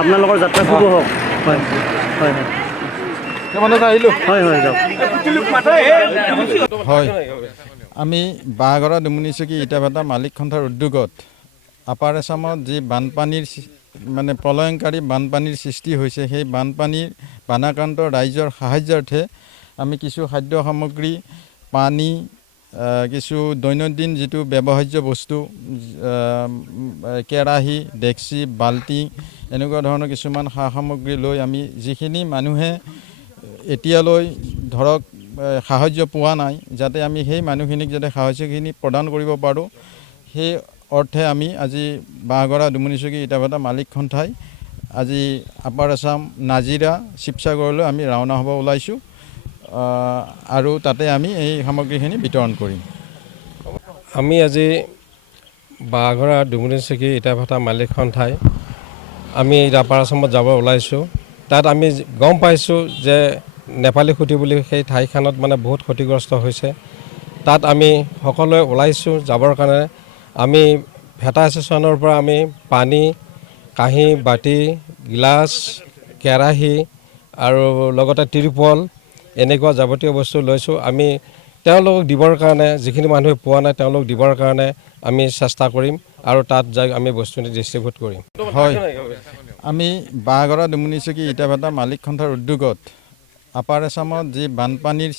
আপোনালোকৰ যাত্ৰা শুভ হওক। হয় হয় হয় আমি বাঁহগড়া ডুমুনিচুকী ইটাভাটা মালিক সন্থাৰ উদ্যোগত আপাৰ আছামত যি বানপানীৰ মানে প্ৰলয়ংকাৰী বানপানীৰ সৃষ্টি হৈছে, সেই বানপানীৰ বানাক্ৰান্ত ৰাইজৰ সাহায্যাৰ্থে আমি কিছু খাদ্য সামগ্ৰী, পানী, কিছু দৈনন্দিন যিটো ব্যৱহাৰ্য বস্তু, কেৰাহী, ডেক্সি, বাল্টি, এনেকুৱা ধৰণৰ কিছুমান সা সামগ্ৰী লৈ আমি যিখিনি মানুহে এতিয়ালৈ ধৰক সাহায্য পোৱা নাই, যাতে আমি সেই মানুহখিনিক যাতে সাহায্যখিনি প্ৰদান কৰিব পাৰোঁ, সেই অৰ্থে আমি আজি বাঁহগড়া ডুমুনিচুকী ইটাভাটা মালিক সন্থাই আজি আপাৰ আছাম, নাজিৰা, শিৱসাগৰলৈ আমি ৰাওনা হ'ব ওলাইছোঁ আৰু তাতে আমি এই সামগ্ৰীখিনি বিতৰণ কৰিম। আমি আজি বাঁহগড়া ডুমুনিচুকী ইটাভাটা মালিক সন্থাই আমি আপাৰ আছামত যাব ওলাইছোঁ। তাত আমি গম পাইছোঁ যে নেপালী খুঁটি বুলি সেই ঠাইখনত মানে বহুত ক্ষতিগ্ৰস্ত হৈছে। তাত আমি সকলোৱে ওলাইছোঁ যাবৰ কাৰণে। আমি ভেটা ষ্টেচনৰ পৰা আমি পানী, কাঁহী, বাতি, গিলাচ, কেৰাহী আৰু লগতে ত্ৰিপল এনেকুৱা যাৱতীয় বস্তু লৈছোঁ। আমি তেওঁলোকক দিবৰ কাৰণে, যিখিনি মানুহে পোৱা নাই তেওঁলোকক দিবৰ কাৰণে আমি চেষ্টা কৰিম আৰু তাত যাই আমি বস্তুখিনি ডিষ্ট্ৰিবিউট কৰিম। হয় আমি বাঁহগড়া ডুমুনিচুকী ইটাভাটা মালিক সন্থাৰ উদ্যোগত আপাৰ আছামত যি বানপানীৰ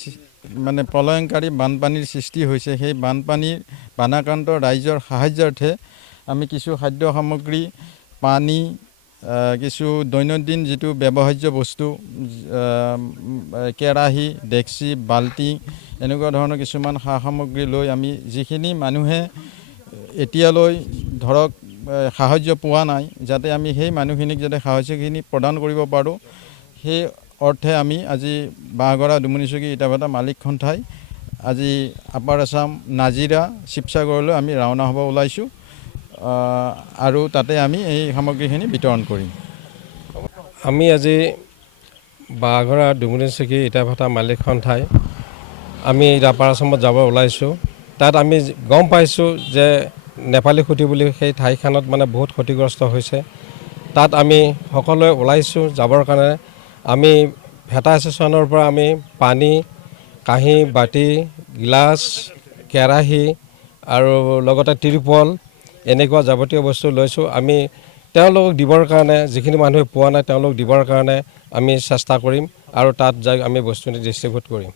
মানে প্ৰলয়ংকাৰী বানপানীৰ সৃষ্টি হৈছে, সেই বানপানীৰ বানাক্ৰান্ত ৰাইজৰ সাহায্যাৰ্থে আমি কিছু খাদ্য সামগ্ৰী, পানী, কিছু দৈনন্দিন যিটো ব্যৱহাৰ্য বস্তু, কেৰাহী, ডেক্সি, বাল্টি, এনেকুৱা ধৰণৰ কিছুমান সা সামগ্ৰী লৈ আমি যিখিনি মানুহে এতিয়ালৈ ধৰক সাহায্য পোৱা নাই, যাতে আমি সেই মানুহখিনিক যাতে সাহায্যখিনি প্ৰদান কৰিব পাৰোঁ, সেই অৰ্থে আমি আজি বাঁহগড়া ডুমুনিচুকী ইটাভাটা মালিক সন্থাই আজি আপাৰ আছাম, নাজিৰা, শিৱসাগৰলৈ আমি ৰাওনা হ'ব ওলাইছোঁ আৰু তাতে আমি এই সামগ্ৰীখিনি বিতৰণ কৰিম। আমি আজি বাঁহগড়া ডুমুনিচুকী ইটাভাটা মালিক সন্থাই আমি আপাৰ আছামত যাব ওলাইছোঁ। তাত আমি গম পাইছোঁ যে নেপালী খুঁটি বুলি সেই ঠাইখনত মানে বহুত ক্ষতিগ্ৰস্ত হৈছে। তাত আমি সকলোৱে ওলাইছোঁ যাবৰ কাৰণে। আমি ভেটা ষ্টেচনৰ পৰা আমি পানী, কাঁহী, বাতি, গিলাচ, কেৰাহী আৰু লগতে ত্ৰিপল এনেকুৱা যাৱতীয় বস্তু লৈছোঁ। আমি তেওঁলোকক দিবৰ কাৰণে, যিখিনি মানুহে পোৱা নাই তেওঁলোকক দিবৰ কাৰণে আমি চেষ্টা কৰিম আৰু তাত যাই আমি বস্তুখিনি ডিষ্ট্ৰিবিউট কৰিম।